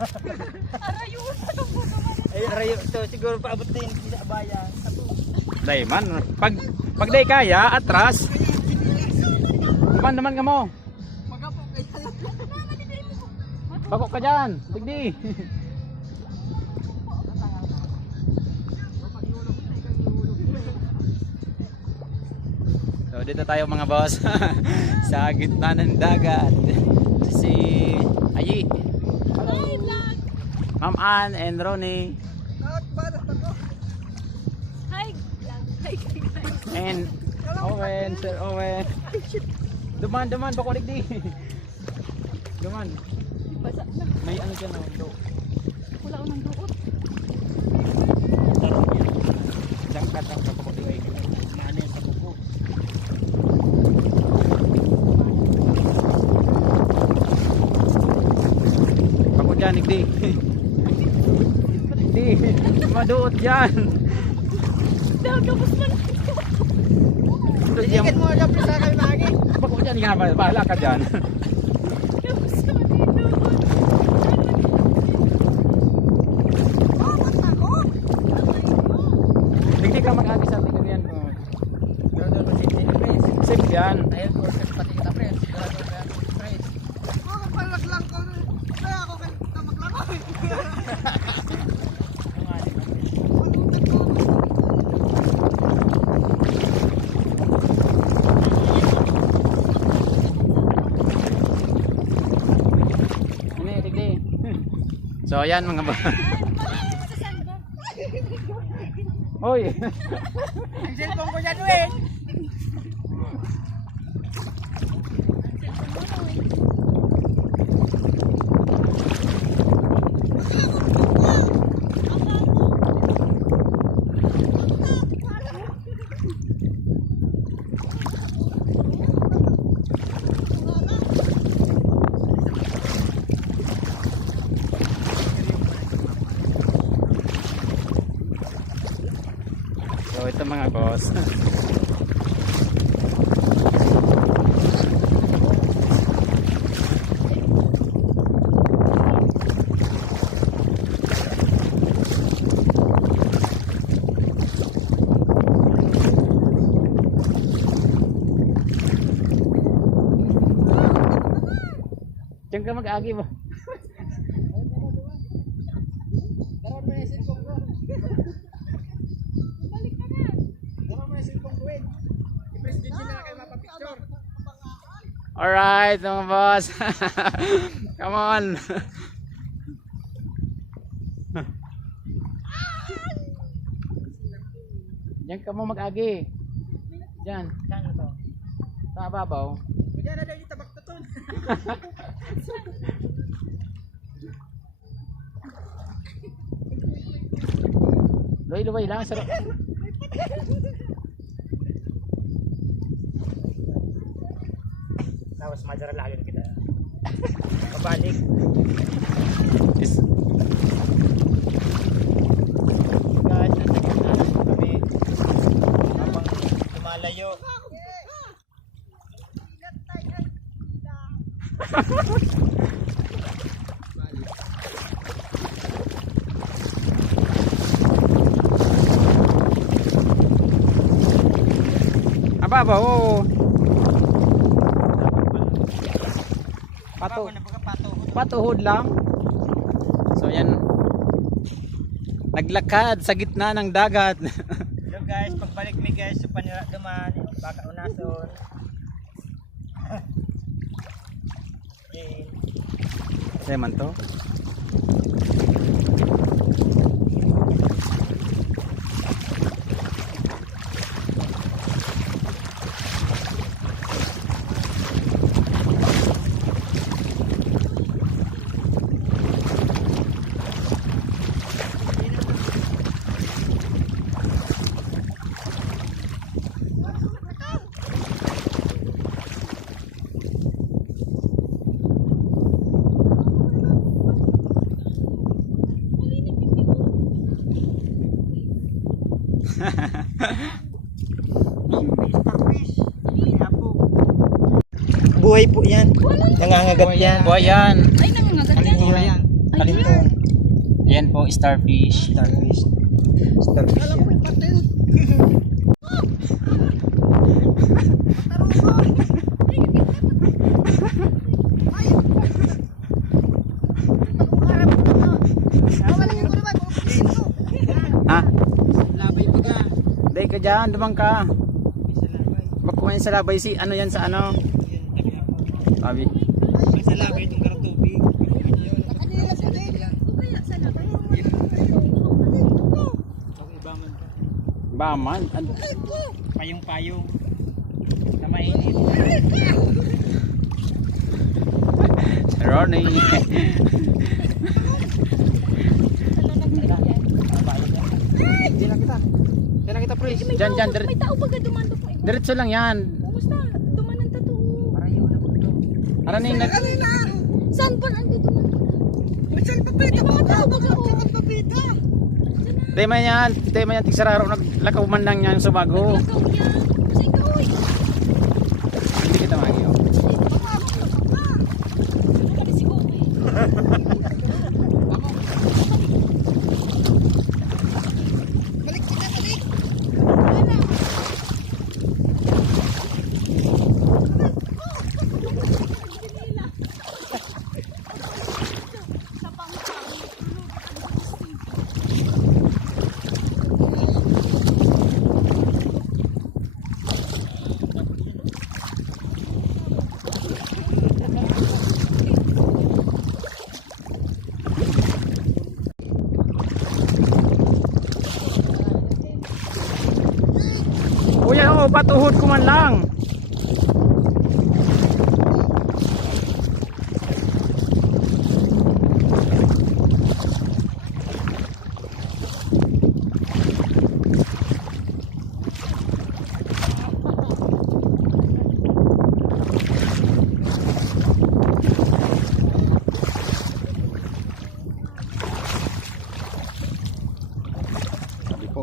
Arayo pa to po naman. Ay, arayo to. Siguro paabot din sa bayan. Day man. Pag day kaya, atras. Duman naman ka mo. Bako ka dyan. Digdi. So dito tayo mga boss. Sa gitna ng dagat. Si Ayi. Hi, vlog. Ma'am Ann and Ronnie. Hi, vlog. Hi, guys. And Owen, Sir Owen. Duman, bako digdi. Duman. Basa na. May ano dyan o. Wala ko ng duot. Jangkat ang bako digdi. Ano yung sa buko? Bako dyan, digdi. Digdi. Maduot dyan. Tapos man. Ikat mo daw sa kami lagi. Bako dyan, nga bahala ka dyan. Tapos man dito. Digdi ka mag-agi sa tingin yan. Doon mo si Pres. Safe yan. Ayun po pati kita Pres. Doon Pres. Magpalaglang ko. Kaya ako kay maglangoy. Ini, digdi. So ayan mga ba. Hoy. Ang cellphone ko dyan, Win. So ito mga boss. Diyan ka mag-agi mo. Daron mo yung cellphone ko. Daron mo yung cellphone ko, Win. I-press din sila na kayo mapapicture. Alright mga boss. Come on. Diyan ka mo mag-agi. Diyan. Saan ito? Sa babaw. Diyan na daw yung tabak tutun. Luway lang. Sarap. Tapos madara lagi kita. Pabalik. Is Guys, natagal na kami. Habang lumalayo. ababaw. Oh. Pato. Patuhod lang. So yan. Naglakad sa gitna ng dagat. Hello guys, pagbalik mi guys sa panira duman, baka unason. Okay. Saya man to. Buhay po yan. Nangangagat yan. Buhay yan. Ay, nangangagat yan. Buhay yan. Ay, Kaliton. Ayan po, starfish. Starfish. Starfish Alam yan. ko yung patil. Ha? Labay pa ka. Day ka dyan, dumang ka. Isa labay. Bakuhan sa labay si ano yan sa ano. Yun, tabi ako. Sabi. Isa labay itong kartubig. Kanila sa din. Ako ibaman ka. Baman. Payong-payong. Na mainit. Ronnie. Hindi na kita. Hindi na kita, please. Dyan, dyan, May tao baga dumando po. diretso lang yan. Kumusta? Dumanan ta to. Parayo na po ito. Araning nag... Saan pa andito man? Saan papita Mga tao baga oh. papita? Tema yan, tigsararo, naglakaw man lang yan sa bago. Lakaw niya. Kasi ikaw eh. Hindi kita magi, oh. Kasi si Kuya eh. Balik kita, balik. Wala. Kuya, oh, patuhod ko man lang. Sabi po.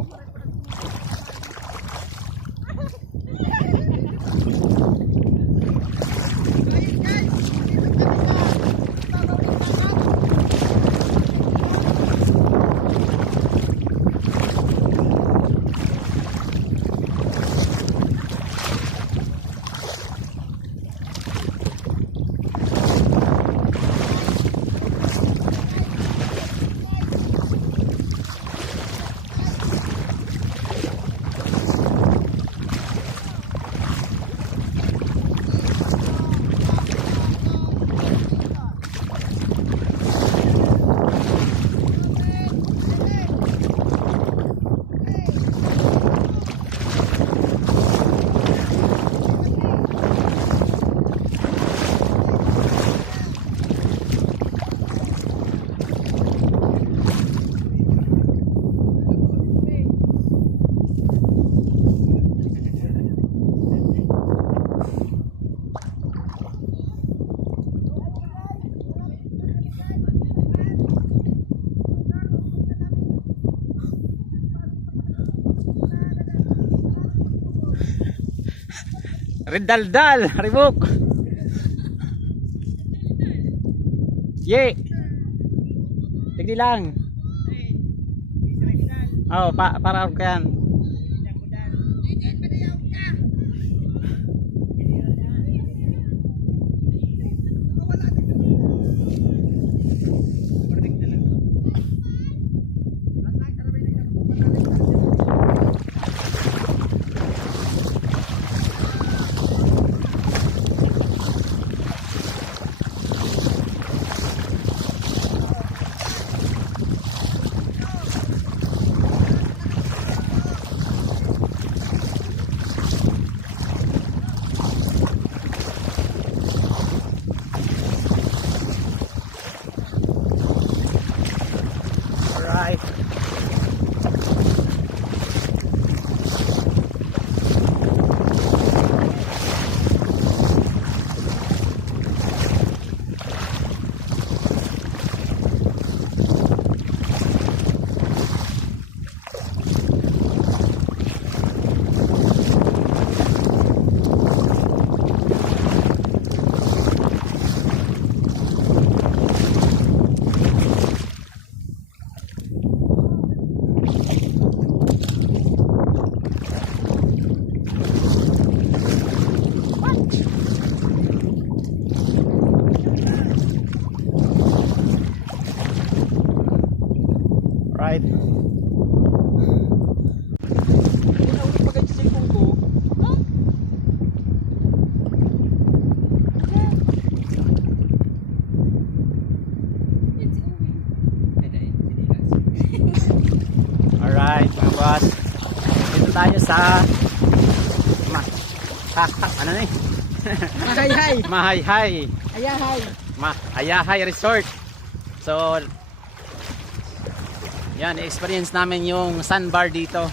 Ridaldal, ribok. Ye. Tigdi lang. Oh, para ko yan. tayo sa ano ni? Hay. Mahayhay. Ayahay. Ayahay Resort. So, yan, experience namin yung sandbar dito.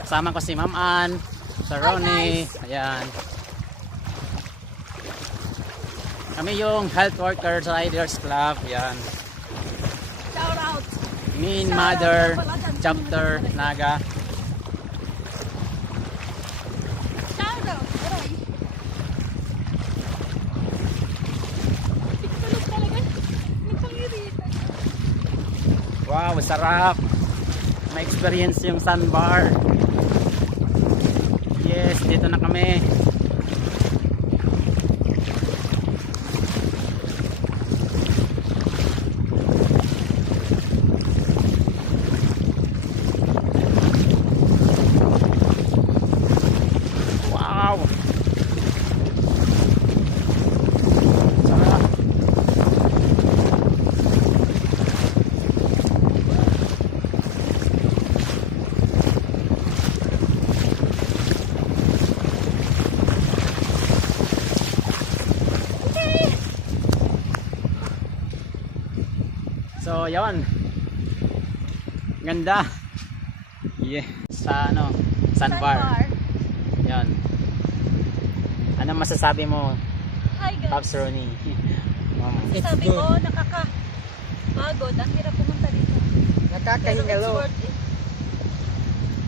Kasama ko si Ma'am Ann, sa Ronnie. Ayan. Kami yung Health Workers Riders Club. Ayan. Shout out. Mean Mother Chapter Naga. Shout out. Aray. Tulog talaga. Nagpangiritan. Wow, sarap. May experience yung sandbar. Yes, dito na kami. Wow. Sarap. So, yon. Ganda. Yeah. Sa ano, sandbar. Yan. Ano masasabi mo, Hi guys. Pops Ronnie? It's Sabi good. ko, nakakapagod. Ang hirap pumunta dito. Pero it's Nakakahingalo. worth it.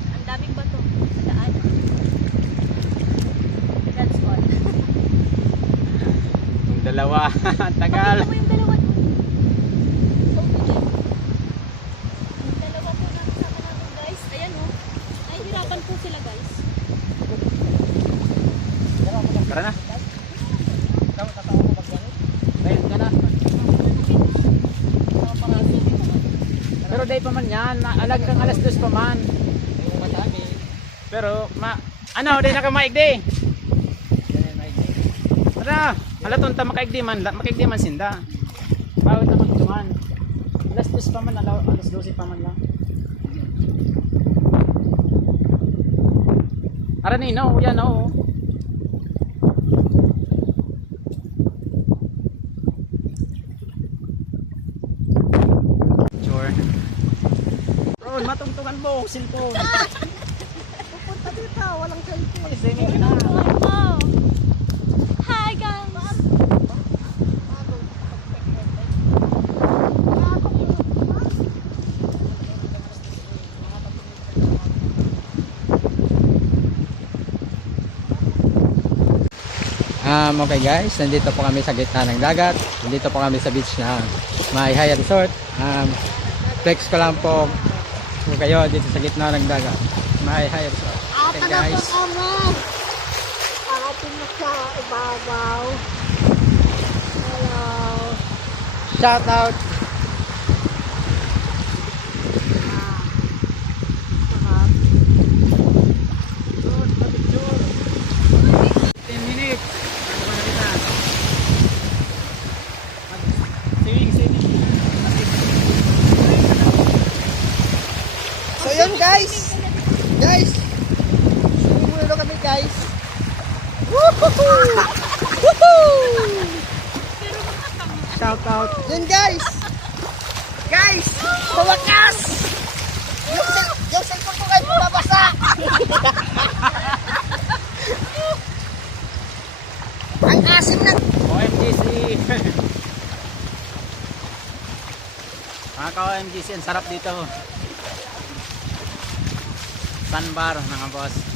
Ang daming bato sa daan. That's all. Yung dalawa, tagal. Pakita mo yung dalawa doon. Yung dalawa po na kasama namin guys. Ayan o. Nahihirapan po sila guys. Tara na. Ayun ka na. Pero day pa man yan, alag kang alas 2 pa man. Pero, ano, day na ka maigdi. Tara, halaton ta makaigdi man sinda. Bawat naman tuman. Alas 2 pa man, alas 12 pa man lang. Ara ni, no, yan, no. Sure. Ron, matungtungan mo, cellphone. Pupunta dito, walang cellphone. Swimming na. Wow. Hi guys. Okay guys, nandito po kami sa gitna ng dagat. Nandito po kami sa beach na Mahayhay Resort. Flex ko lang po kung kayo dito sa gitna ng dagat. Mahayhay Resort. Okay guys. Atin na sa ibabaw. Hello. Shout out. So yun guys. Guys. Sumulo kami guys. Woohoo! Woohoo! Shout out. Yun guys. Guys, sa wakas. Yung cellphone ko kayo bumabasa. Ang asim na. OMGC. Mga ka-OMGC, ang sarap dito. Sandbar, mga boss.